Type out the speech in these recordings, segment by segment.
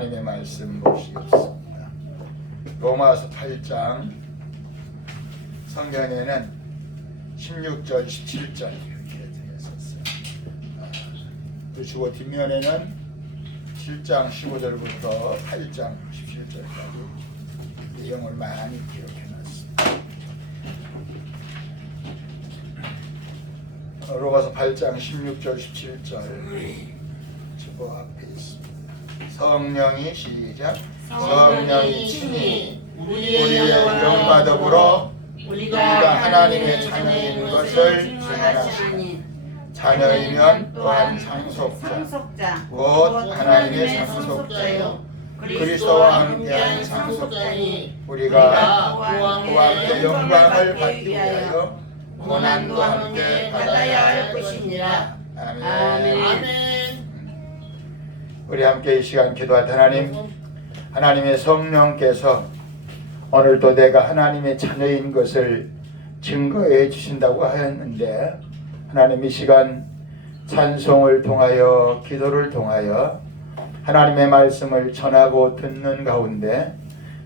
하나님의 말씀 보시겠습니다. 로마서 8장 성경에는 16절 17절 이렇게 되어 있었어요. 그리고 뒷면에는 7장 15절부터 8장 17절까지 내용을 많이 기록해놨습니다. 로마서 8장 16절 17절 저 앞에 있습니다. 성령이 시작. 성령이 친히 우리의 영과 더불어 우리가 하나님의 자녀인 것을 증언하시니 자녀이면 또한 상속자 곧 하나님의 상속자요 그리스도와 함께한 상속자니 우리가 그와 함께 영광을 받기 위하여 고난도 함께 받아야 할 것이니라. 아멘. 아멘. 우리 함께 이 시간 기도할 하나님, 하나님의 성령께서 오늘도 내가 하나님의 자녀인 것을 증거해 주신다고 하였는데, 하나님 이 시간 찬송을 통하여 기도를 통하여 하나님의 말씀을 전하고 듣는 가운데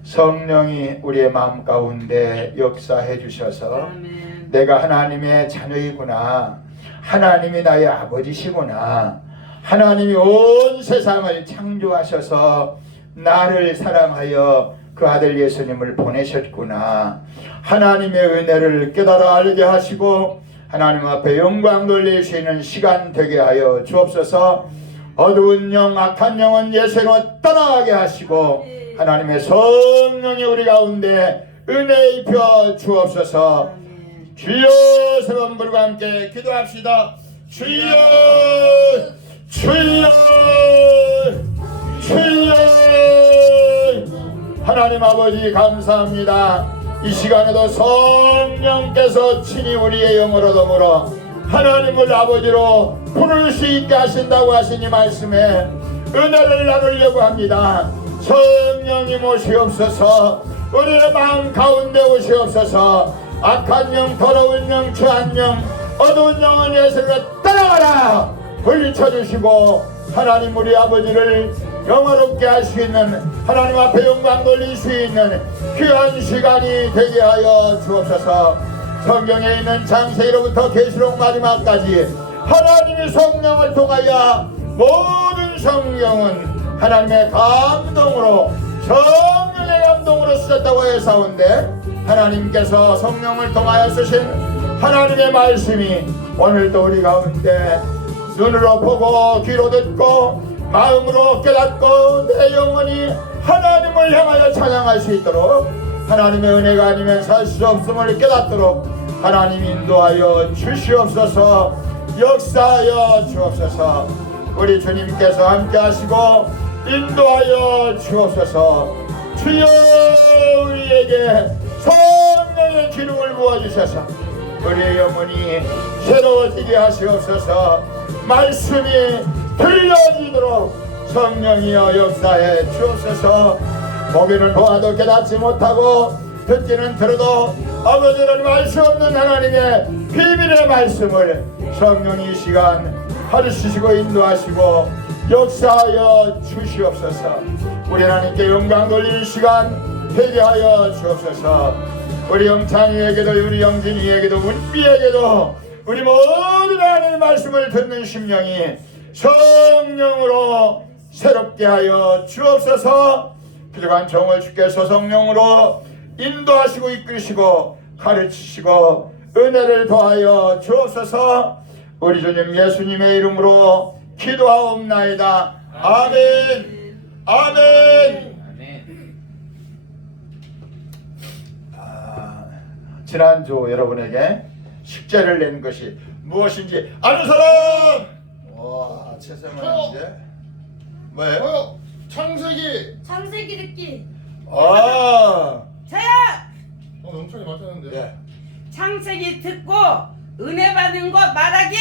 성령이 우리의 마음 가운데 역사해 주셔서 아멘. 내가 하나님의 자녀이구나, 하나님이 나의 아버지시구나, 하나님이 온 세상을 창조하셔서 나를 사랑하여 그 아들 예수님을 보내셨구나, 하나님의 은혜를 깨달아 알게 하시고 하나님 앞에 영광 돌릴 수 있는 시간 되게 하여 주옵소서. 어두운 영, 악한 영은 예수로 떠나가게 하시고 하나님의 성령이 우리 가운데 은혜 입혀 주옵소서. 주여, 세번불과 함께 기도합시다. 주여, 주여, 주여. 하나님 아버지 감사합니다. 이 시간에도 성령께서 친히 우리의 영으로 더불어 하나님을 아버지로 부를 수 있게 하신다고 하신 이 말씀에 은혜를 나누려고 합니다. 성령님 오시옵소서. 우리의 마음 가운데 오시옵소서. 악한 영, 더러운 영, 추한 영, 어두운 영은 예수를 떠나가라 물리쳐주시고 하나님 우리 아버지를 영화롭게 할 수 있는, 하나님 앞에 영광 돌릴 수 있는 귀한 시간이 되게 하여 주옵소서. 성경에 있는 창세기로부터 계시록 마지막까지 하나님의 성령을 통하여 모든 성경은 하나님의 감동으로, 성령의 감동으로 쓰셨다고 하였사온데, 하나님께서 성령을 통하여 쓰신 하나님의 말씀이 오늘도 우리 가운데 눈으로 보고 귀로 듣고 마음으로 깨닫고 내 영혼이 하나님을 향하여 찬양할 수 있도록, 하나님의 은혜가 아니면 살 수 없음을 깨닫도록 하나님 인도하여 주시옵소서. 역사하여 주옵소서. 우리 주님께서 함께 하시고 인도하여 주옵소서. 주여, 우리에게 성령의 기름을 부어주셔서 우리의 영혼이 새로워지게 하시옵소서. 말씀이 들려지도록 성령이여 역사해 주옵소서. 보기는 보아도 깨닫지 못하고 듣기는 들어도 아버지는 알 수 없는 하나님의 비밀의 말씀을 성령이 이 시간 가르치시고 인도하시고 역사하여 주시옵소서. 우리 하나님께 영광 돌리는 시간 되게 하여 주옵소서. 우리 영찬이에게도 우리 영진이에게도 은비에게도 우리 모든 하나님의 말씀을 듣는 심령이 성령으로 새롭게 하여 주옵소서. 필요한 종을 주께서 성령으로 인도하시고 이끄시고 가르치시고 은혜를 더하여 주옵소서. 우리 주님 예수님의 이름으로 기도하옵나이다. 아멘. 아멘. 지난주 여러분에게 숙제를 낸 것이 무엇인지 아는 사람? 와, 최세만인데 뭐예요? 창세기 듣기. 저요. 영철이 맞았는데. 예. 창세기 듣고 은혜 받은 것 말하기.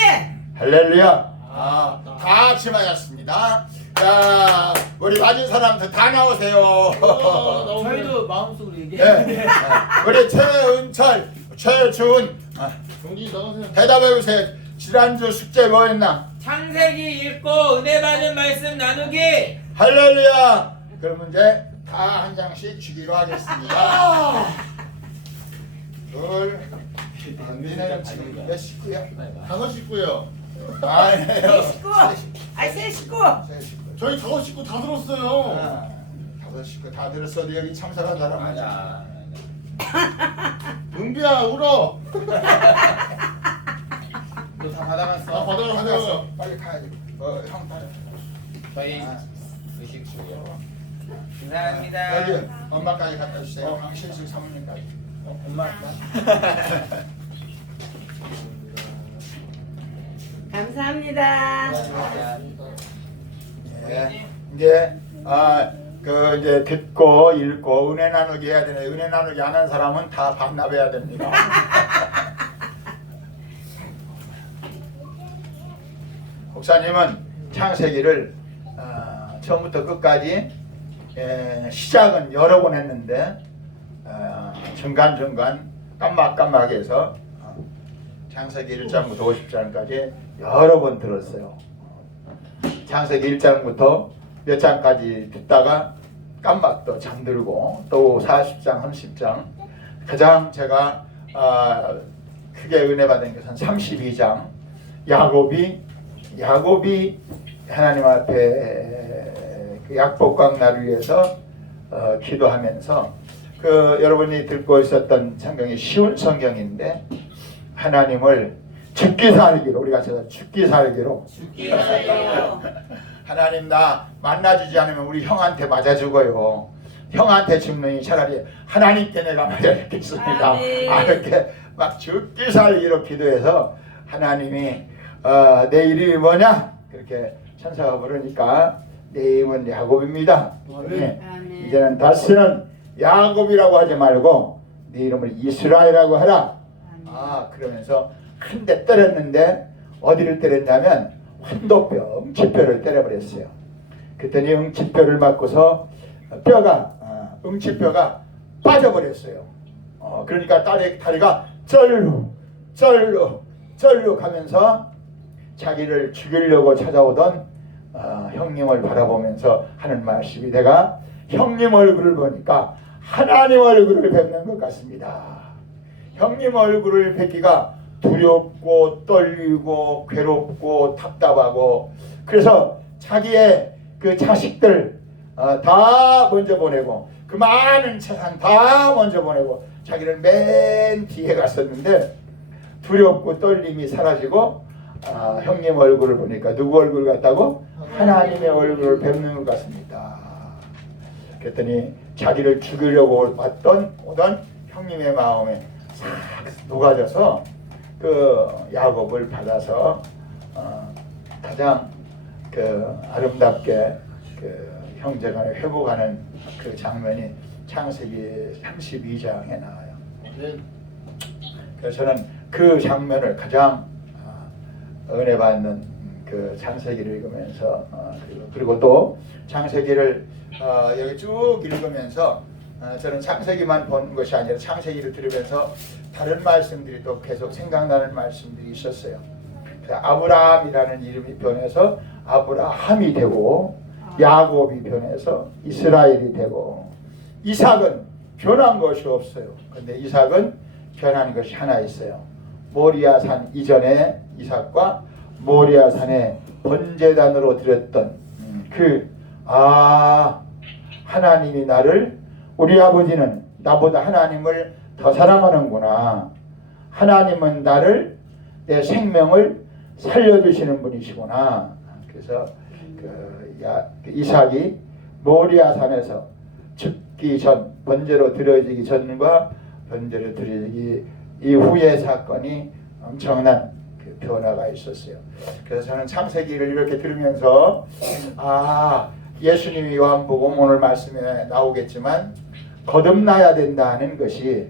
할렐루야. 다 같이 맞았습니다. 자, 우리 맞은 사람들 다 나오세요. 저희도 마음속으로 예. 얘기해. 우리 최은철, 최준, 경기 나가세요. 대답해 주세요. 지난주 숙제 뭐였나? 창세기 읽고 은혜 받은 말씀 나누기. 할렐루야. 그러면 이제 다 한 장씩 주기로 하겠습니다. 둘, 니네는 지금 몇 식구야? 5식구요. 아니에요. 세 식구. 세 식구. 저희 5식구 다 들었어요. 아, 5식구 다 들었어도 여기 참석한 사람 맞아. 은비야 울어. 너 다 받아갔어. 받아가. 가져왔어. 빨리 가야지. 형 빨리. 저희 아. 의식주요. 여기 감사합니다. 엄마까지 갖다 주세요. 강실수 사모님까지. 엄마. 감사합니다. 예, 이제 그 이제 듣고 읽고 은혜 나누기 해야 되네. 은혜 나누기 안 한 사람은 다 반납해야 됩니다. 목사님은 창세기를 처음부터 끝까지 시작은 여러 번 했는데 중간중간 깜막깜막해서 창세기 1장부터 50장까지 여러 번 들었어요. 창세기 1장부터 몇 장까지 듣다가 깜빡 잠들고 또 40장, 30장 가장 제가 크게 은혜 받은 것은 32장 야곱이 하나님 앞에 그 약복강나를 위해서 기도하면서 그 여러분이 듣고 있었던 성경이 쉬운 성경인데 하나님을 죽기 살기로 우리가 죽기 살기로 하나님 나 만나주지 않으면 우리 형한테 맞아 죽어요. 형한테 죽느니 차라리 하나님께 내가 맞아 죽겠습니다. 이렇게 막 죽기 살기로 기도해서 하나님이 내 이름이 뭐냐? 그렇게 천사가 부르니까 내 이름은 야곱입니다. 네. 이제는 다시는 야곱이라고 하지 말고 네 이름을 이스라엘이라고 하라. 그러면서 한 대 때렸는데 어디를 때렸냐면 환도뼈, 응치뼈를 때려버렸어요. 그랬더니 응치뼈를 맞고서 응치뼈가 빠져버렸어요. 그러니까 다리가 쩔룩 하면서 자기를 죽이려고 찾아오던 형님을 바라보면서 하는 말씀이 내가 형님 얼굴을 보니까 하나님 얼굴을 뵙는 것 같습니다. 형님 얼굴을 뵙기가 두렵고 떨리고 괴롭고 답답하고 그래서 자기의 그 자식들 다 먼저 보내고 그 많은 재산 다 먼저 보내고 자기는 맨 뒤에 갔었는데 두렵고 떨림이 사라지고 형님 얼굴을 보니까 누구 얼굴 같다고? 하나님의 얼굴을 뵙는 것 같습니다. 그랬더니 자기를 죽이려고 오던 형님의 마음에 싹 녹아져서 그 야곱을 받아서 가장 그 아름답게 그 형제간에 회복하는 그 장면이 창세기 32장에 나와요. 그래서 저는 그 장면을 가장 은혜 받는 그 창세기를 읽으면서 그리고 또 창세기를 여기 쭉 읽으면서 저는 창세기만 본 것이 아니라 창세기를 들으면서 다른 말씀들이 또 계속 생각나는 말씀들이 있었어요. 아브라함이라는 이름이 변해서 아브라함이 되고 야곱이 변해서 이스라엘이 되고 이삭은 변한 것이 없어요. 근데 이삭은 변한 것이 하나 있어요. 모리아산 이전에 이삭과 모리아산에 번제단으로 드렸던 하나님이 나를 우리 아버지는 나보다 하나님을 더 사랑하는구나. 하나님은 나를 내 생명을 살려주시는 분이시구나. 그래서 이삭이 모리아산에서 죽기 전 번제로 드려지기 전과 번제로 드려지기 이후의 사건이 엄청난 그 변화가 있었어요. 그래서 저는 창세기를 이렇게 들으면서 예수님이 요한복음 오늘 말씀에 나오겠지만 거듭나야 된다는 것이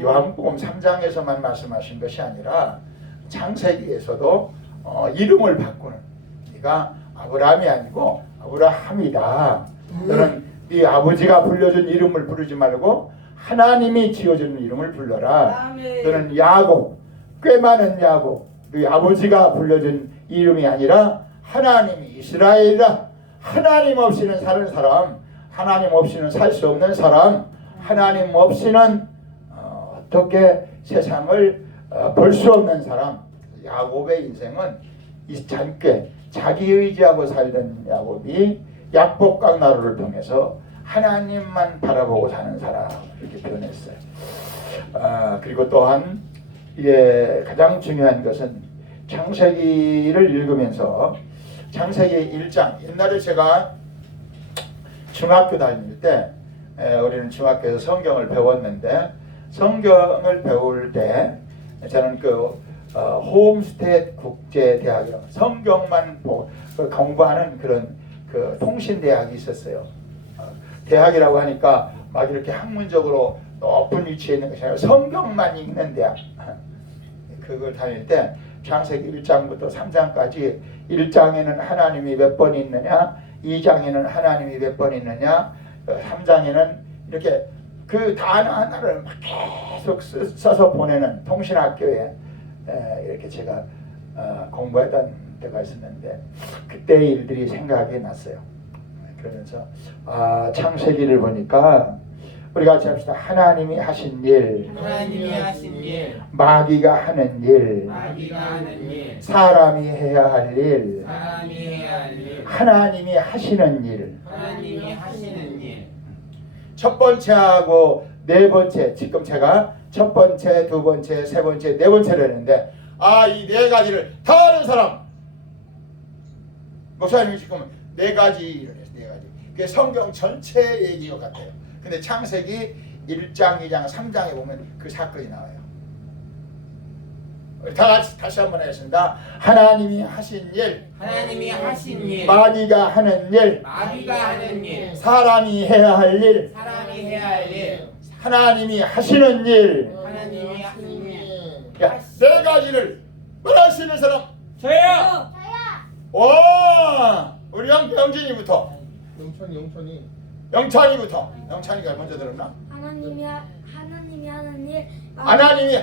요한복음 3장에서만 말씀하신 것이 아니라 창세기에서도 이름을 바꾸는 네가 아브라함이 아니고 아브라함이다. 너는 네 아버지가 불려준 이름을 부르지 말고 하나님이 지어주는 이름을 불러라. 너는 야곱, 꽤 많은 야곱, 네 아버지가 불려준 이름이 아니라 하나님이 이스라엘이라. 하나님 없이는 사는 사람, 하나님 없이는 살 수 없는 사람, 하나님 없이는 어떻게 세상을 볼 수 없는 사람. 야곱의 인생은 이 젊게 자기 의지하고 살던 야곱이 약복강나루를 통해서 하나님만 바라보고 사는 사람 이렇게 표현했어요. 그리고 또한 이게 가장 중요한 것은 창세기를 읽으면서 창세기 1장, 옛날에 제가 중학교 다닐 때 우리는 중학교에서 성경을 배웠는데, 성경을 배울 때 저는 홈스테이 국제대학이라고 성경만 공부하는 그런 통신대학이 있었어요. 대학이라고 하니까 막 이렇게 학문적으로 높은 위치에 있는 것이 아니라 성경만 읽는 대학. 그걸 다닐 때 창세기 1장부터 3장까지 1장에는 하나님이 몇 번 있느냐, 2장에는 하나님이 몇 번 있느냐, 3장에는 이렇게 그 단어 하나를 막 계속 써서 보내는 통신학교에 이렇게 제가 공부했던 때가 있었는데, 그때의 일들이 생각이 났어요. 그러면서 창세기를 보니까 우리 같이 합시다. 하나님이 하신 일, 하나님이 하신 일, 마귀가 하는 일, 마귀가 하는 일, 사람이 해야 할 일, 사람이 해야 할 일, 하나님이 하시는 일. 하나님이 하시는 일. 첫 번째하고 네 번째, 지금 제가 첫 번째, 두 번째, 세 번째, 네 번째를 했는데, 이 네 가지를 다 아는 사람. 목사님이 지금 네 가지를 했어요. 네 가지. 그게 성경 전체 얘기 것 같아요. 근데 창세기 1장, 2장, 3장에 보면 그 사건이 나와요. 우리 다 같이 다시 한번 하겠습니다. 하나님이 하신 일, 하나님이 하신 일, 마귀가 하는 일, 마귀가 하는 일, 사람이 해야 할 일, 사람이 해야 할 일, 하나님이 하시는 일. 하나님이 하시는 일. 야, 네 가지를 말할 수 있는 사람. 저요. 와, 우리 영진이부터. 영천이. 영찬이부터. 영찬이가 먼저 들었나? 하나님이 하는 일. 하나님이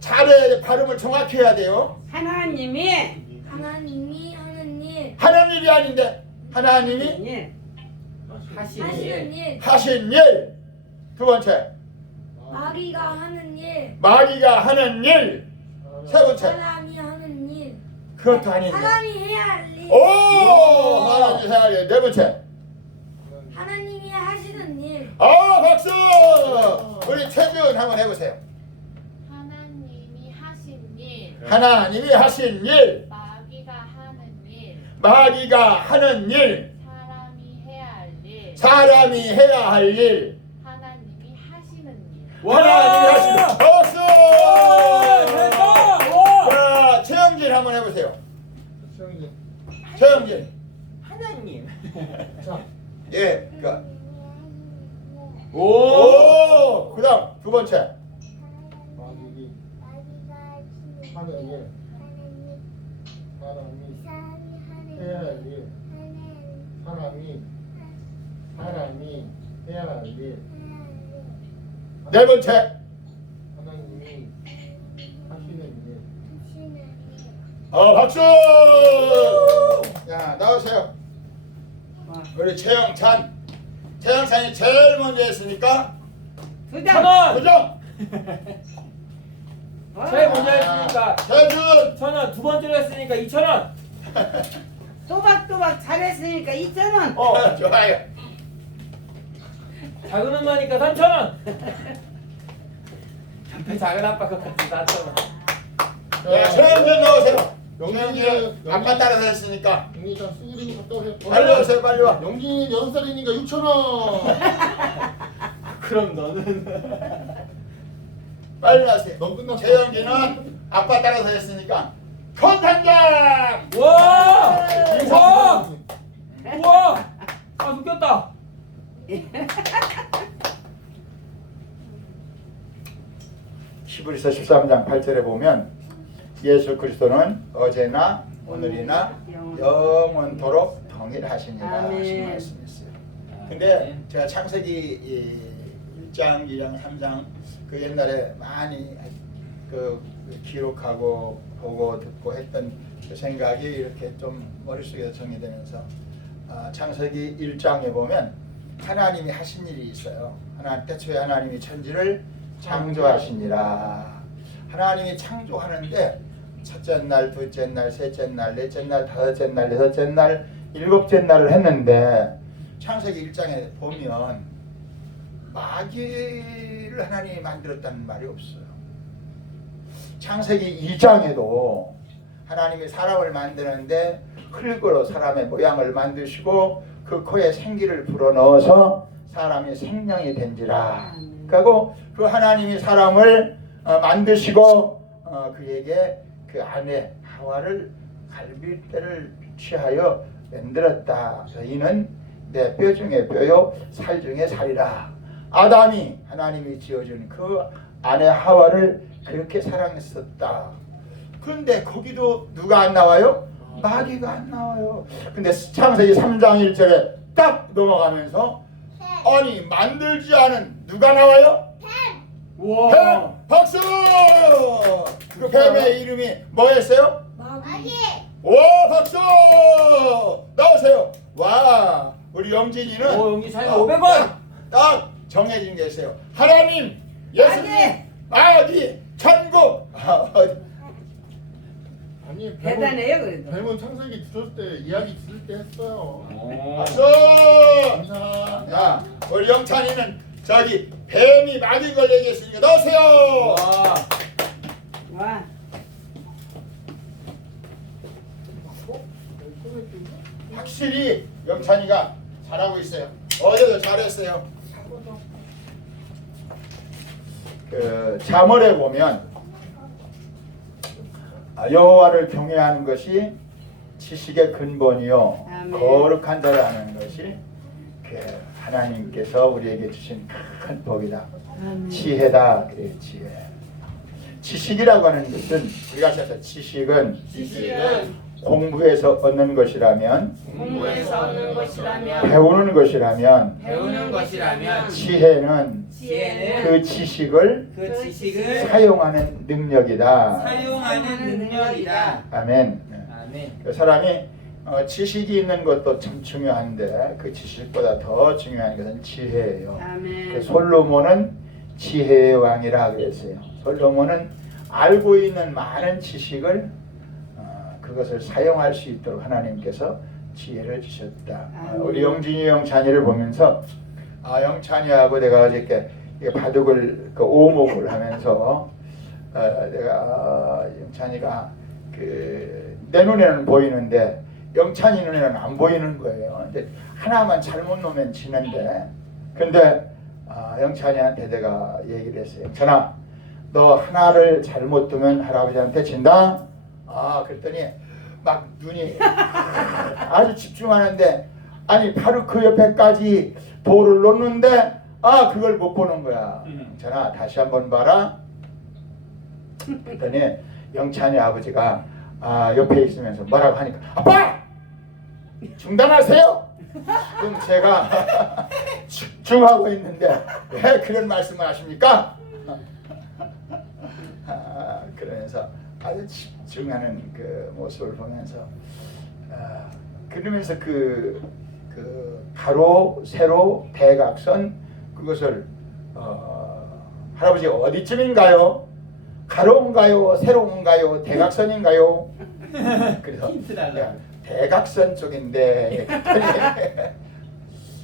잘해, 발음을 정확히 해야 돼요. 하나님이 하나님이 하는 일. 하는 일이 아닌데 하나님이 예. 하신 하시는 일, 일. 하신 일. 두 번째, 마귀가 하는 일. 마귀가 하는 일. 세 번째, 사람이 하는 일. 그것도 아닌데. 사람이 해야 할 일. 오, 하나님이 해야 할 일. 네 번째, 하나님이 하시는 일. 박수. 우리 최준 한번 해보세요. 하나님이 하신 일, 하나님이 하신 일, 마귀가 하는 일, 마귀가 하는 일, 사람이 해야 할 일, 사람이 해야 할 일, 하나님이 하시는 일. 하나님이 하시는 일. 박수. 자, 최영진 한번 해보세요. 최영진. 하나님. 예, 오. 그다음 두 번째. 마귀 하는 일, 사람이 해야 할 일, 사람이 해야 할 일, 네 번째. 하나님이 하시는 일. 박수. 자, 나오세요. 우리 최영찬. 최영찬이 제일 먼저 했으니까 두장 그죠? 제일 먼저 했으니까 최준. 1,000원, 두 번째로 했으니까 2,000원. 또박또박 잘했으니까 2,000원. 좋아요. 작은 엄마니까 3,000원. 옆에 작은 아빠 것까지 4,000원. 자, 최영준 나오세요. 영진이 최영준 아빠 따라서 했으니까 영진이 좀 수그리고 갔다 오세요. 빨리 오세요. 빨리 와. 영진이 6살이니까 6,000원. 그럼 너는 빨리 나세요. 넌 끝났어. 최영진은 아빠 따라서 했으니까 컨탄장. 와! 와! 우와! 웃겼다. 히브리서 13장 8절에 보면 예수 그리스도는 어제나 오늘이나 영원토록 동일하시니라 하신 말씀이 있어요. 근데 제가 창세기 1장, 2장, 3장 그 옛날에 많이 기록하고 보고 듣고 했던 그 생각이 이렇게 좀 머릿속에 정리되면서 창세기 1장에 보면 하나님이 하신 일이 있어요. 태초에 하나님이 천지를 창조하시니라. 하나님이 창조하는데 첫째 날, 둘째 날, 셋째 날, 넷째 날, 다섯째 날, 여섯째 날, 일곱째 날을 했는데 창세기 1장에 보면 마귀를 하나님이 만들었다는 말이 없어요. 창세기 2장에도 하나님이 사람을 만드는데 흙으로 사람의 모양을 만드시고 그 코에 생기를 불어넣어서 사람이 생명이 된지라. 그리고 그 하나님이 사람을 만드시고 그에게 그 아내 하와를 갈빗대를 취하여 만들었다. 이는 내 뼈 중에 뼈요 살 중에 살이라. 아담이 하나님이 지어준 그 아내 하와를 그렇게 사랑했었다. 그런데 거기도 누가 안 나와요? 마귀가 안 나와요. 근데 창세기 3장 1절에 딱 넘어가면서 아니 만들지 않은 누가 나와요? 우와. 뱀! 박수! 그 뱀의 이름이 뭐였어요? 마귀. 오 박수! 나오세요. 와 우리 영진이는 오, 영진 차이가 500원. 딱 정해진 게 있어요. 하나님, 예수님, 마귀, 천국. 아니 대단해요 그래도. 뱀은 창세기 들을 때 이야기 들을 때 했어요. 박수! 감사. 자, 우리 영찬이는 저기 뱀이 마귀인 걸 얘기했으니까 넣으세요. 와. 와. 확실히 영찬이가 잘하고 있어요. 어제도 잘했어요. 그 잠언에 보면 여호와를 경외하는 것이 지식의 근본이요 아멘. 거룩한 자를 아는 것이 그 하나님께서 우리에게 주신 큰 복이다. 지혜다. 그래 지혜. 지식이라고 하는 것은 우리가 생각할 지식은 공부해서 얻는 것이라면 공부해서 얻는 것이라면 배우는 것이라면 배우는 것이라면 지혜는 지혜는 그 지식을 그 지식을 사용하는 능력이다. 사용하는 능력이다. 아멘. 아멘. 그 사람이 지식이 있는 것도 참 중요한데 그 지식보다 더 중요한 것은 지혜예요. 아멘. 그 솔로몬은 지혜의 왕이라 그랬어요. 솔로몬은 알고 있는 많은 지식을 그것을 사용할 수 있도록 하나님께서 지혜를 주셨다. 우리 영진이 영찬이를 보면서 영찬이하고 내가 어저께 바둑을 그 오목을 하면서 내가 영찬이가 그 내 눈에는 보이는데 영찬이 눈에는 안 보이는 거예요. 근데 하나만 잘못 놓으면 지는데 근데 영찬이한테 내가 얘기를 했어요. 영찬아 너 하나를 잘못 두면 할아버지한테 진다. 그랬더니 막 눈이 아주 집중하는데 아니 바로 그 옆에까지 돌을 놓는데 그걸 못 보는 거야. 영찬아 다시 한번 봐라. 그랬더니 영찬이 아버지가 옆에 있으면서 뭐라고 하니까 아빠! 중단하세요! 그럼 제가 집중하고 있는데 왜 그런 말씀을 하십니까? 그러면서 아주 집중하는 그 모습을 보면서 그러면서 그 가로, 세로, 대각선 그것을 할아버지 어디쯤인가요? 가로인가요? 세로인가요? 대각선인가요? 그래서 힌트 달라. 대각선 쪽인데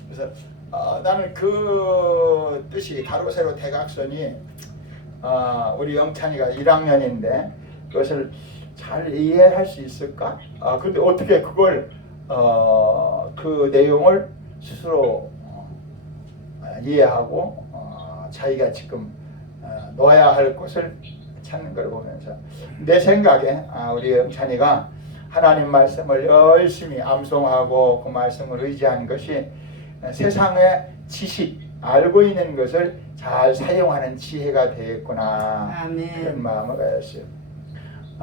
그래서 나는 그 뜻이 가로, 세로, 대각선이 우리 영찬이가 1학년인데 그것을 잘 이해할 수 있을까? 근데 어떻게 그걸 그 내용을 스스로 이해하고 자기가 지금 넣어야 할 곳을 찾는 걸 보면서 내 생각에 우리 영찬이가 하나님 말씀을 열심히 암송하고 그 말씀을 의지한 것이 세상의 지식 알고 있는 것을 잘 사용하는 지혜가 되겠구나. 아멘. 그런 마음을 가졌어요.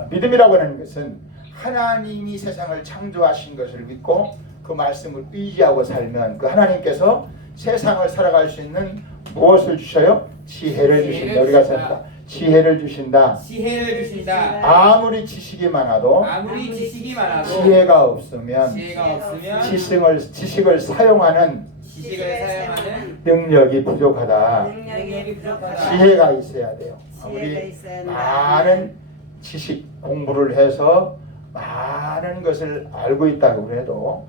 믿음이라고 하는 것은 하나님이 세상을 창조하신 것을 믿고 그 말씀을 의지하고 살면 그 하나님께서 세상을 살아갈 수 있는 무엇을 주셔요? 지혜를 주신다. 우리가 생각다. 지혜를 주신다. 지혜를 주신다. 아무리 지식이 많아도 아무리 지식이 많아도 지혜가 없으면 지혜가 없으면 지식을 사용하는 지식을 사용하는 능력이 부족하다. 능력이 부족하다. 지혜가 있어야 돼요. 지혜가 우리 있어야 한다. 많은 지식 공부를 해서 많은 것을 알고 있다고 해도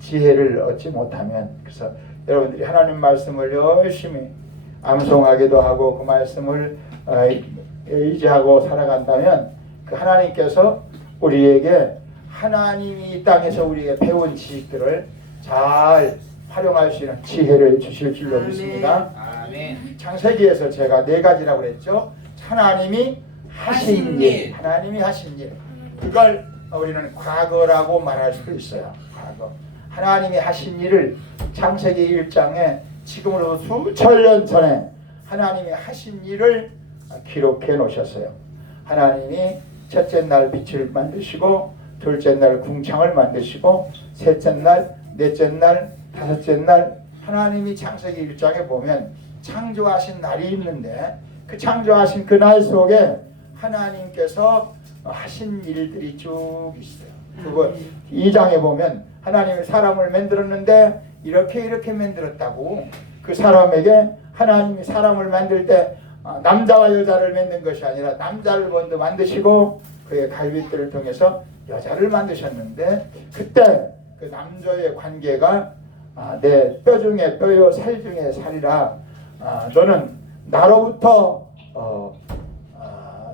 지혜를 얻지 못하면, 그래서 여러분들이 하나님 말씀을 열심히 암송하기도 하고 그 말씀을 의지하고 살아간다면 그 하나님께서 우리에게 하나님이 이 땅에서 우리에게 배운 지식들을 잘 활용할 수 있는 지혜를 주실 줄로 아멘. 믿습니다. 아멘. 창세기에서 제가 4가지라고 그랬죠. 하나님이 하신 일, 하나님이 하신 일. 그걸 우리는 과거라고 말할 수도 있어요. 과거. 하나님이 하신 일을 창세기 1장에 지금으로부터 수천 년 전에 하나님이 하신 일을 기록해 놓으셨어요. 하나님이 첫째 날 빛을 만드시고, 둘째 날 궁창을 만드시고, 셋째 날, 넷째 날, 다섯째 날, 하나님이 창세기 1장에 보면 창조하신 날이 있는데 그 창조하신 그 날 속에 하나님께서 하신 일들이 쭉 있어요. 그거 2장에 보면 하나님이 사람을 만들었는데 이렇게 만들었다고. 그 사람에게 하나님이 사람을 만들 때 남자와 여자를 만든 것이 아니라 남자를 먼저 만드시고 그의 갈빗들을 통해서 여자를 만드셨는데, 그때 그 남자의 관계가 내 뼈 중에 뼈요 살 중에 살이라, 너는 나로부터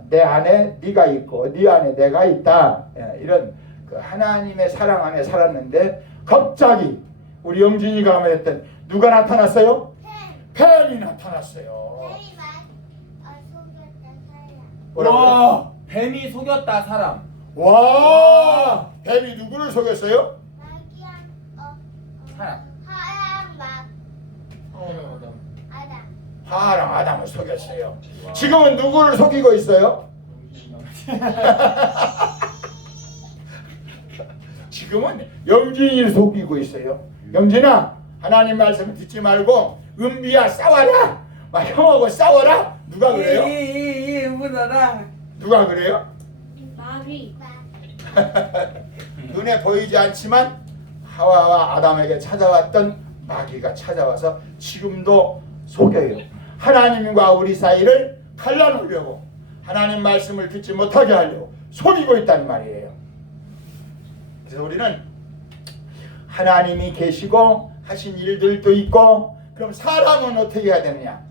내 안에 네가 있고 네 안에 내가 있다. 이런 그 하나님의 사랑 안에 살았는데 갑자기 우리 영진이가 말했던 누가 나타났어요? 뱀이 나타났어요. 뭐라고요? 와, 뱀이 속였다 사람. 와, 뱀이 누구를 속였어요? 사람. 하랑 아담을 속였어요. 지금은 누구를 속이고 있어요? 지금은 영진이를 속이고 있어요. 영진아, 하나님 말씀 듣지 말고 은비야 싸워라. 막 형하고 싸워라. 누가 그래요? 문어라. 누가 그래요? 마귀. 눈에 보이지 않지만 하와와 아담에게 찾아왔던 마귀가 찾아와서 지금도 속여요. 하나님과 우리 사이를 갈라놓으려고, 하나님 말씀을 듣지 못하게 하려고 속이고 있단 말이에요. 그래서 우리는 하나님이 계시고 하신 일들도 있고, 그럼 사람은 어떻게 해야 되느냐?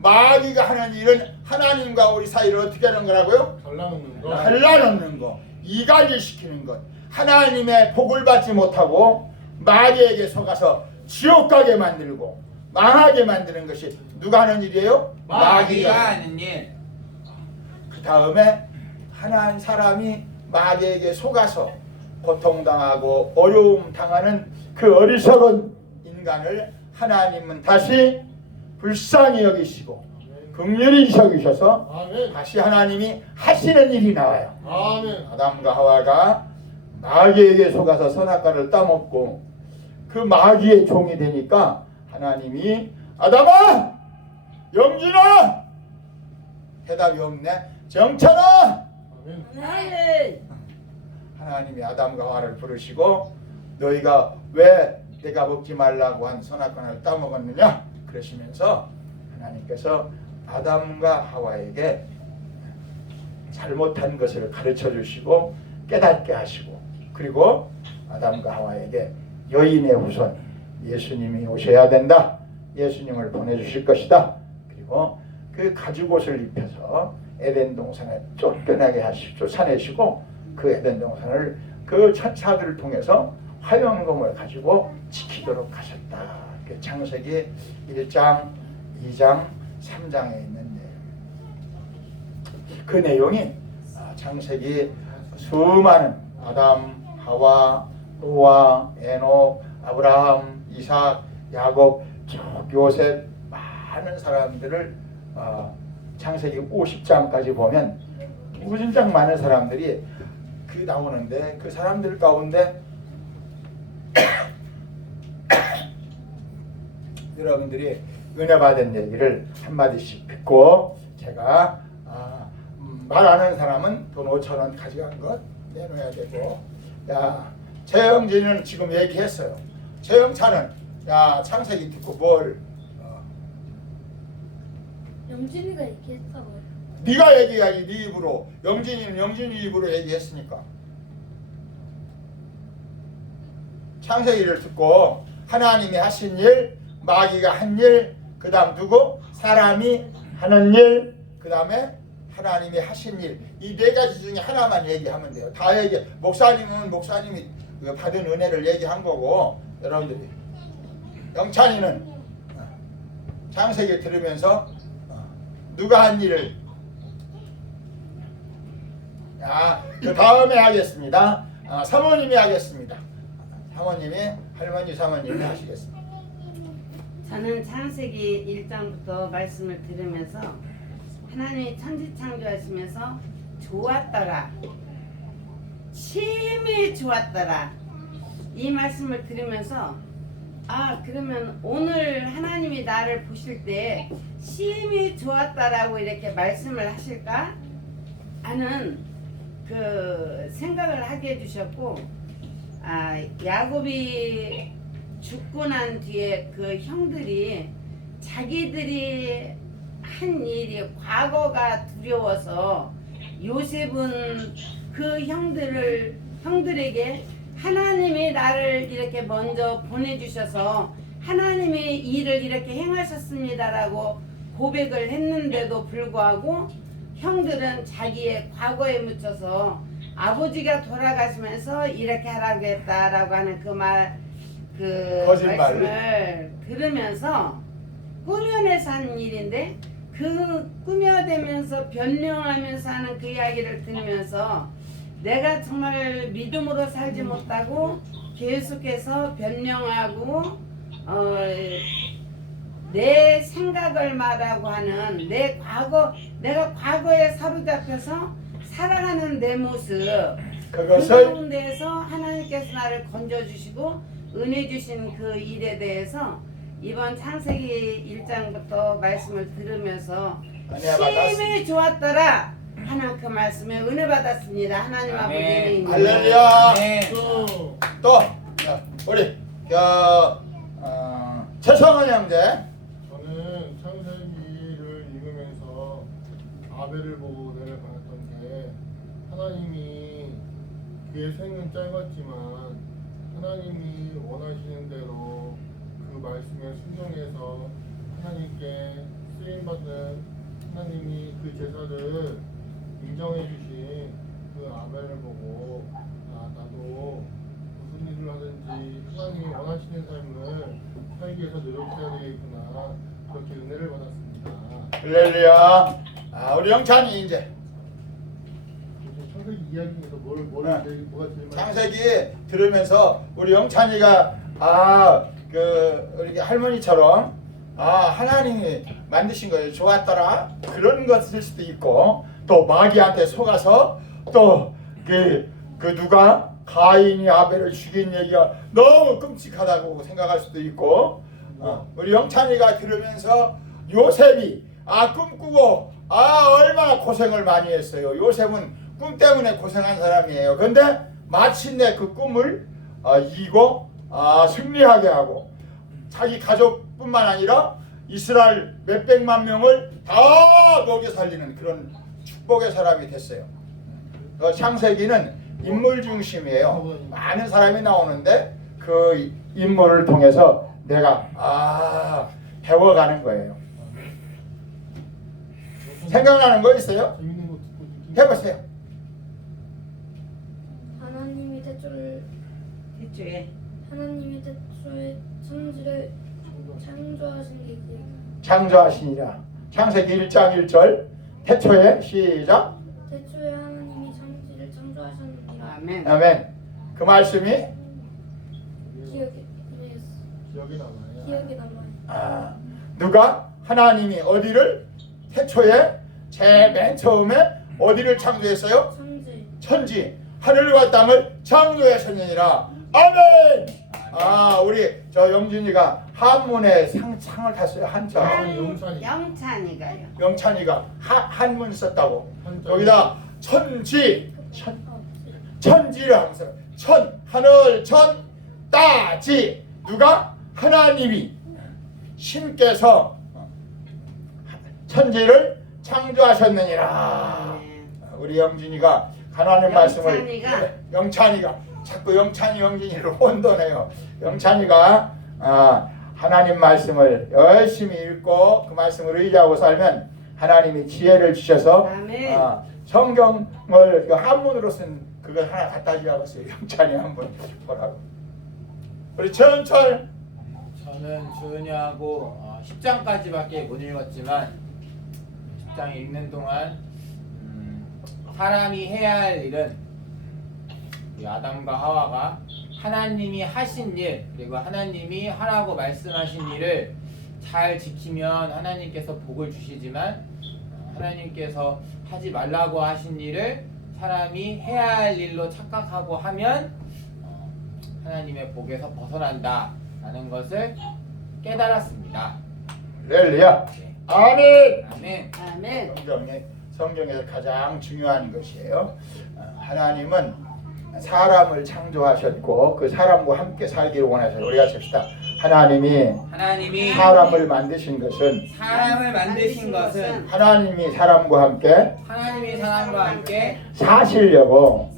마귀가 하는 일은 하나님과 우리 사이를 어떻게 하는 거라고요? 갈라놓는 거. 갈라놓는 거, 이간질시키는 것, 하나님의 복을 받지 못하고 마귀에게 속아서 지옥 가게 만들고 망하게 만드는 것이 누가 하는 일이에요? 마귀가 하는 일. 그 다음에 한 사람이 마귀에게 속아서 고통당하고 어려움 당하는 그 어리석은 인간을 하나님은 다시 불쌍히 여기시고 긍휼히 여기셔서 아멘. 다시 하나님이 하시는 일이 나와요. 아멘. 아담과 하와가 마귀에게 속아서 선악과를 따먹고 그 마귀의 종이 되니까 하나님이 아담아! 영진아! 대답이 없네. 정찬아! 아멘. 아멘. 하나님이 아담과 하와를 부르시고 너희가 왜 내가 먹지 말라고 한 선악과를 따먹었느냐? 그러시면서 하나님께서 아담과 하와에게 잘못한 것을 가르쳐 주시고 깨닫게 하시고, 그리고 아담과 하와에게 여인의 후손 예수님이 오셔야 된다. 예수님을 보내주실 것이다. 그리고 그 가죽옷을 입혀서 에덴 동산에 쫓겨나게 하시고 쫓아내시고 그 에덴 동산을 그 천사들을 통해서 화염검을 가지고 지키도록 하셨다. 그 창세기 1장, 2장, 3장에 있는데 그 내용이 창세기 수많은 아담, 하와, 노아, 에녹, 아브라함, 이삭, 야곱, 쭉 요셉 많은 사람들을 창세기 50장까지 보면 무진장 많은 사람들이 그 나오는데 그 사람들 가운데 여러분들이 은혜 받은 얘기를 한마디씩 듣고 제가 말하는 사람은 돈 5,000원 가져간 것 내놓아야 되고, 야 최영진은 지금 얘기했어요. 최영찬은 야 창세기 듣고 뭘 영진이가 얘기했다고요. 네가 얘기해야지. 네 입으로. 영진이는 영진이 입으로 얘기했으니까. 창세기를 듣고 하나님이 하신 일, 마귀가 한 일, 그 다음 누구? 사람이 하는 일, 그 다음에 하나님이 하신 일. 이 네 가지 중에 하나만 얘기하면 돼요. 다 얘기. 목사님은 목사님이 받은 은혜를 얘기한 거고, 여러분들이 영찬이는 창세기 들으면서 누가 한 일을 그 다음에 하겠습니다. 사모님이 하겠습니다. 사모님이 할머니 사모님이 하시겠습니다. 저는 창세기 1장부터 말씀을 들으면서 하나님이 천지 창조하시면서 좋았더라, 심히 좋았더라, 이 말씀을 들으면서 그러면 오늘 하나님이 나를 보실 때 심히 좋았다라고 이렇게 말씀을 하실까 하는 그 생각을 하게 해주셨고, 야곱이 죽고 난 뒤에 그 형들이 자기들이 한 일이 과거가 두려워서 요셉은 그 형들에게 하나님이 나를 이렇게 먼저 보내주셔서 하나님이 일을 이렇게 행하셨습니다라고 고백을 했는데도 불구하고 형들은 자기의 과거에 묻혀서 아버지가 돌아가시면서 이렇게 하라고 했다라고 하는 거짓말. 말씀을 들으면서 꾸며내서 하는 일인데, 그 꾸며대면서 변명하면서 하는 그 이야기를 들으면서 내가 정말 믿음으로 살지 못하고 계속해서 변명하고 내 생각을 말하고 하는 내가 과거에 사로잡혀서 살아가는 내 모습, 그것을 그 가운데에서 하나님께서 나를 건져주시고 은혜 주신 그 일에 대해서 이번 창세기 1장부터 말씀을 들으면서 심히 좋았더라 하는 그 말씀에 은혜 받았습니다. 하나님 아버지는 할렐루야. 네. 또 우리 최성원 형제. 저는 창세기를 읽으면서 아벨을 보고 은혜를 받았던 게, 하나님이 그의 생은 짧았지만 하나님이 원하시는 대로 그 말씀에 순종해서 하나님께 쓰임받은 하나님이 그 제사를 인정해 주신 그 아벨을 보고 나도 무슨 일을 하든지 하나님이 원하시는 삶을 살기 위해서 노력해야 되겠구나, 그렇게 은혜를 받았습니다. 할렐루야. 우리 영찬이 이제 창세기 이야기 중에서 뭐가 제일 많이 창세기 들으면서 우리 영찬이가 우리 할머니처럼 하나님이 만드신 거예요. 좋았더라. 그런 것일 수도 있고, 또 마귀한테 속아서 또 그 누가 가인이 아벨을 죽인 얘기가 너무 끔찍하다고 생각할 수도 있고, 우리 영찬이가 들으면서 요셉이 꿈꾸고 얼마나 고생을 많이 했어요. 요셉은 꿈 때문에 고생한 사람이에요. 근데 마침내 그 꿈을 이기고 승리하게 하고 자기 가족뿐만 아니라 이스라엘 몇백만 명을 다 먹여 살리는 그런 축복의 사람이 됐어요. 창세기는 인물 중심이에요. 많은 사람이 나오는데 그 인물을 통해서 내가 배워가는 거예요. 생각나는 거 있어요? 재밌는 거 듣고 느낀 해보세요. 하나님이 태초에 천지를 창조하신 게 있어요. 창조하시니라. 창세기 1장 1절 태초에 시작. 태초에 하나님이 천지를 창조하셨느니라. 아멘. 아멘. 그 말씀이 기억이 남아요. 기억에 남아요. 누가 하나님이 어디를 태초에 맨 처음에 어디를 창조했어요? 천지 하늘과 땅을 창조하셨느니라. 아멘. 우리 저 영진이가 한문에 상을 탔어요. 한자. 영찬이가요. 영찬이가 한문 썼다고. 한자. 여기다 천지를 하면서 하늘 천 따지 누가? 하나님이 신께서 천지를 창조하셨느니라. 우리 영진이가 하나님 말씀을 영찬이가 자꾸 영찬이 영진이를 혼돈해요. 영찬이가 하나님 말씀을 열심히 읽고 그 말씀을 의지하고 살면 하나님이 지혜를 주셔서 아멘. 성경을 그 한문으로 쓴 그거 하나 갖다 주라고요. 영찬이 한번 보라고. 우리 천철. 저는 주은이하고 10장까지밖에 못 읽었지만 10장 읽는 동안 사람이 해야 할 일은 우리 아담과 하와가 하나님이 하신 일 그리고 하나님이 하라고 말씀하신 일을 잘 지키면 하나님께서 복을 주시지만 하나님께서 하지 말라고 하신 일을 사람이 해야 할 일로 착각하고 하면 하나님의 복에서 벗어난다 라는 것을 깨달았습니다. 할렐루야. 네. 아멘. 아멘. 아멘. 성경에서 가장 중요한 것이에요. 하나님은 사람을 창조하셨고 그 사람과 함께 살기를 원하셔요. 우리가 봅시다. 하나님이 사람을 만드신 것은 사람을 만드신 것은 하나님이 사람과 함께 사시려고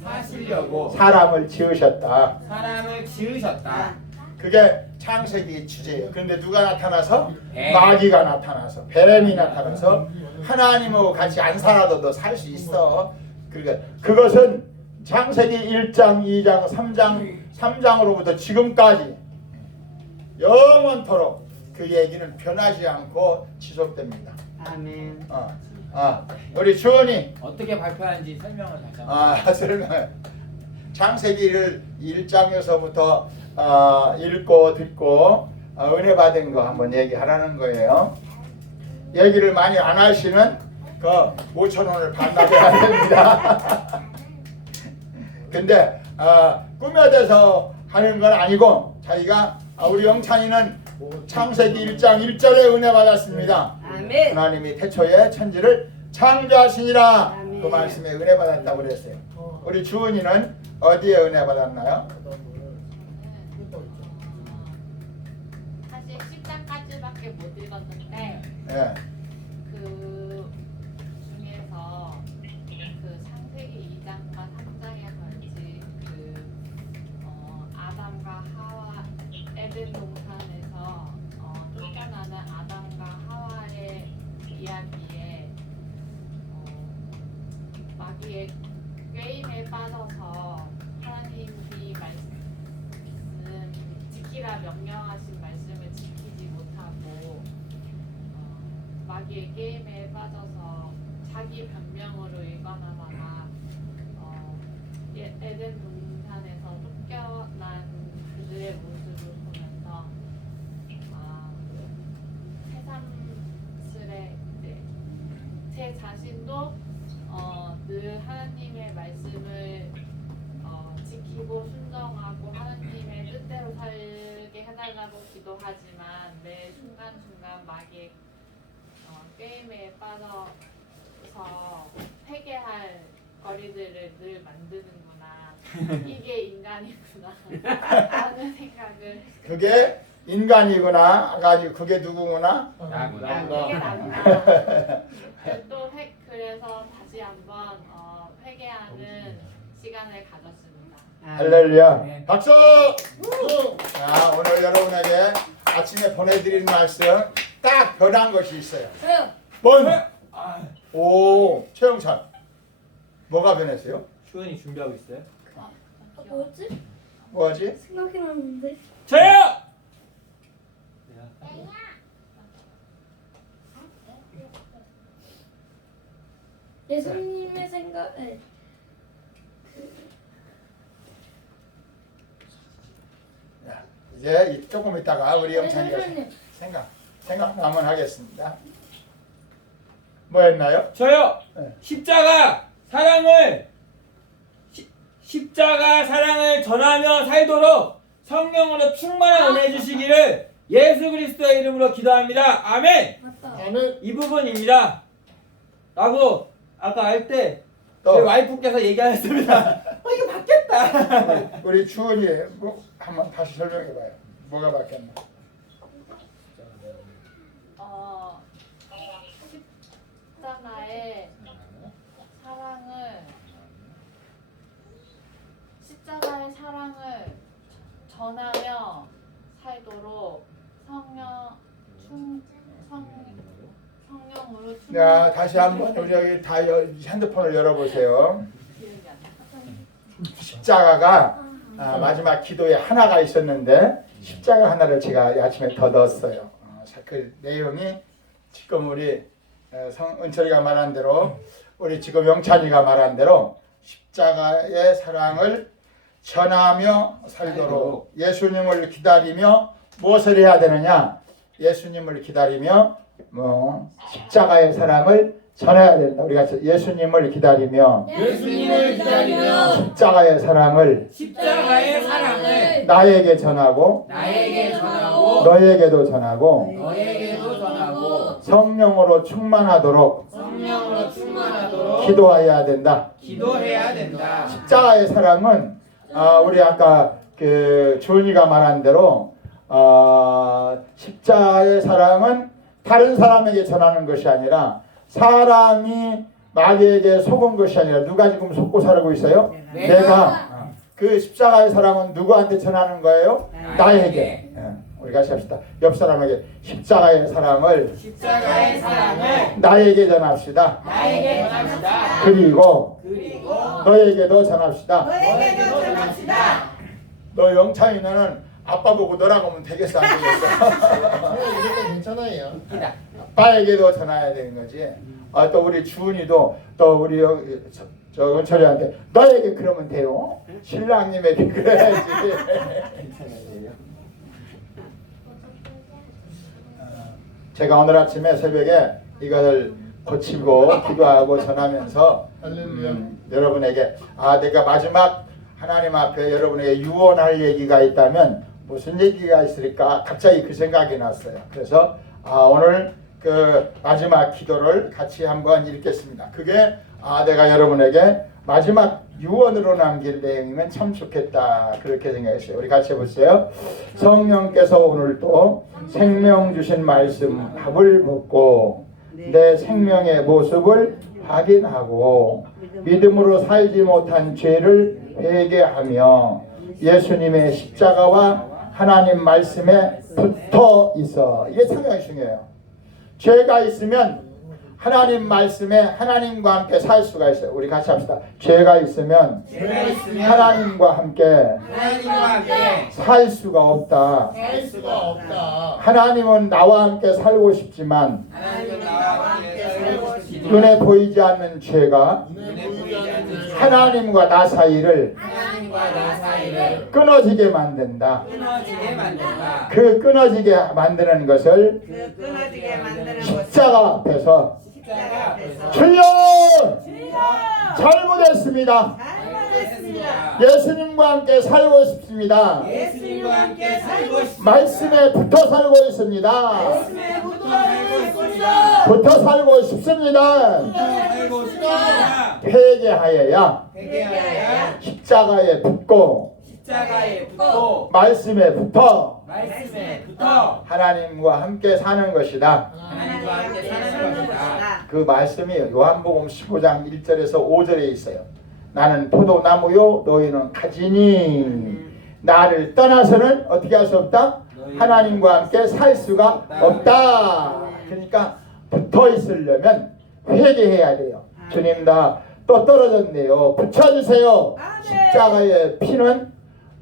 사람을 지으셨다. 사람을 지으셨다. 그게 창세기 주제예요. 그런데 누가 나타나서? 뱀. 마귀가 나타나서 뱀이 나타나서 하나님하고 같이 안 살아도 너 살 수 있어. 그러니까 그것은 창세기 1장, 2장, 3장으로부터 지금까지 영원토록 그 얘기는 변하지 않고 지속됩니다. 아멘. 우리 주원이 어떻게 발표하는지 설명을 다시 한번. 설명. 창세기를 1장에서부터 읽고 듣고 은혜 받은 거 한번 얘기하라는 거예요. 얘기를 많이 안 하시는 그 5,000원을 반납해야 됩니다. 근데 꾸며대서 하는 건 아니고 자기가 우리 영찬이는 창세기 1장 1절에 은혜 받았습니다. 아멘. 하나님이 태초에 천지를 창조하시니라. 아멘. 그 말씀에 은혜 받았다고 그랬어요. 우리 주은이는 어디에 은혜 받았나요? 사실 10장까지밖에 못 읽었는데 예. 그 중에서 그 창세기 2장과 3장에 걸친 아담과 하와 에덴 동산에서 쫓겨나는 아담과 하와의 이야기에 마귀의 꾀임에 빠져서 하나님이 지키라 명령하신 말씀을 지키지 못하고 마귀의 게임에 빠져서 자기 변명으로 일관하다가 에덴 동산에서 쫓겨난 그들의 모습을 보면서 새삼스레 제 자신도 늘 하나님의 말씀을 지키고 순종하고 하나님의 뜻대로 살게 해달라고 기도하지만 매 순간순간 마귀의 게임에 빠져서 회개할 거리들을 늘 만드는구나. 이게 인간이구나 라는 생각을 그게 인간이구나. 그게 누구구나? 나구나. 이게 나구나. 또 그래서 다시 한번 회개하는 시간을 가졌습니다. 할렐루야. 네. 박수! 자, 오늘 여러분에게 아침에 보내드린 말씀 딱 변한 것이 있어요. 저요. 뭔? 오, 최영찬. 뭐가 변했어요? 주은이 준비하고 있어요? 뭐지? 뭐지? 생각이 나는데. 저요! 예수님의 생각에 야, 이제 조금 있다가 우리 영찬이가 잠시만요. 생각나면 하겠습니다. 뭐 했나요? 저요! 네. 십자가 사랑을 전하며 살도록 성령으로 충만한 은혜 주시기를 예수 그리스도의 이름으로 기도합니다. 아멘! 맞다. 아멘. 이 부분입니다. 라고 아까 할 때 또. 제 와이프께서 얘기하셨습니다. 이거 받겠다. 우리 주원이 뭐 한번 다시 설명해봐요. 뭐가 바뀌었나? 십자가의 사랑을 전하며 살도록 성령으로 자, 다시 한번 우리 여기 다 핸드폰을 열어보세요. 기억이 안 나. 십자가가 마지막 기도에 하나가 있었는데 십자가 하나를 제가 아침에 더 넣었어요. 그 내용이 지금 우리 은철이가 말한 대로 우리 지금 영찬이가 말한 대로 십자가의 사랑을 전하며 살도록 예수님을 기다리며 무엇을 해야 되느냐? 예수님을 기다리며 십자가의 사랑을 전해야 된다. 우리가 예수님을 기다리며 십자가의 사랑을 나에게 전하고 너에게도 전하고 성령으로 충만하도록 기도해야 된다. 십자가의 사랑은 우리 아까 그 주은이가 말한 대로 십자가의 사랑은 다른 사람에게 전하는 것이 아니라 사람이 마귀에게 속은 것이 아니라 누가 지금 속고 살고 있어요? 내가. 그 십자가의 사랑은 누구한테 전하는 거예요? 나에게. 우리 같이 합시다. 옆 사람에게 십자가의 사랑을 나에게 전합시다. 그리고 너에게도 전합시다. 너 영창이는 아빠 보고 너라고 하면 되겠어 안 되겠어? 이게 괜찮아요. 아빠에게도 전해야 되는 거지. 또 우리 주은이도 또 우리 저 은철이한테 너에게 그러면 돼요. 신랑님에게 그래야지. 제가 오늘 아침에 새벽에 이것을 고치고 기도하고 전하면서 여러분에게 내가 마지막 하나님 앞에 여러분에게 유언할 얘기가 있다면 무슨 얘기가 있을까 갑자기 그 생각이 났어요. 그래서 오늘 그 마지막 기도를 같이 한번 읽겠습니다. 그게 내가 여러분에게 마지막 유언으로 남길 내용이면 참 좋겠다 그렇게 생각했어요. 우리 같이 해보세요. 성령께서 오늘도 생명 주신 말씀 밥을 먹고 내 생명의 모습을 확인하고 믿음으로 살지 못한 죄를 회개하며 예수님의 십자가와 하나님 말씀에 붙어 있어. 이게 상당히 중요해요. 죄가 있으면 하나님 말씀에 하나님과 함께 살 수가 있어요. 우리 같이 합시다. 죄가 있으면 하나님과 함께 살 수가 없다. 하나님은 나와 함께 살고 싶지만 눈에 보이지 않는 죄가 하나님과 나 사이를 끊어지게 만든다. 그 끊어지게 만드는 것을 십자가 앞에서 주여 잘못했습니다. 예수님과 함께 살고 싶습니다. 말씀에 붙어 살고 있습니다. 붙어 살고 싶습니다. 회개하여야 십자가에 붙고 말씀에 붙어 하나님과 함께 사는 것이다. 그 말씀이 요한복음 15장 1절에서 5절에 있어요. 나는 포도나무요 너희는 가지니 나를 떠나서는 어떻게 할 수 없다? 하나님과 함께 살 수가 없다. 그러니까 붙어 있으려면 회개해야 돼요. 주님 나 또 떨어졌네요. 붙여주세요. 십자가의 피는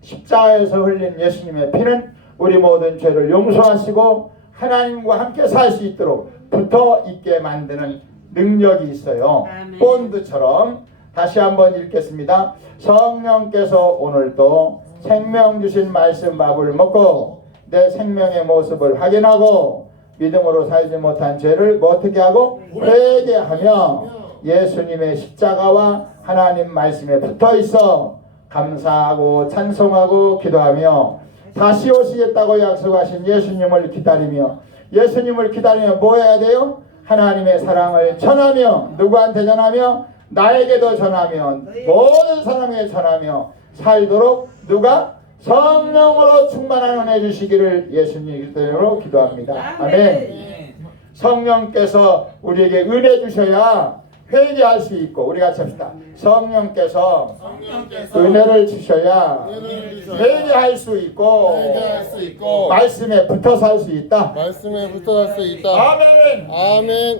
십자가에서 흘린 예수님의 피는 우리 모든 죄를 용서하시고 하나님과 함께 살 수 있도록 붙어 있게 만드는 능력이 있어요. 본드처럼 다시 한번 읽겠습니다. 성령께서 오늘도 생명 주신 말씀 밥을 먹고 내 생명의 모습을 확인하고 믿음으로 살지 못한 죄를 어떻게 하고 회개하며 예수님의 십자가와 하나님 말씀에 붙어 있어 감사하고 찬송하고 기도하며 다시 오시겠다고 약속하신 예수님을 기다리며 예수님을 기다리며 뭐 해야 돼요? 하나님의 사랑을 전하며 누구한테 전하며? 나에게도 전하며 모든 사람에게 전하며 살도록 누가? 성령으로 충만한 은혜 주시기를 예수님 이름으로 기도합니다. 아멘. 성령께서 우리에게 은혜 주셔야 회개할 수 있고, 우리 같이 합시다. 성령께서 은혜를 주셔야 회개할 수 있고 회개할 수 있고 말씀에 붙어 살 수 있다. 말씀에 붙어 살 수 있다. 아멘. 아멘.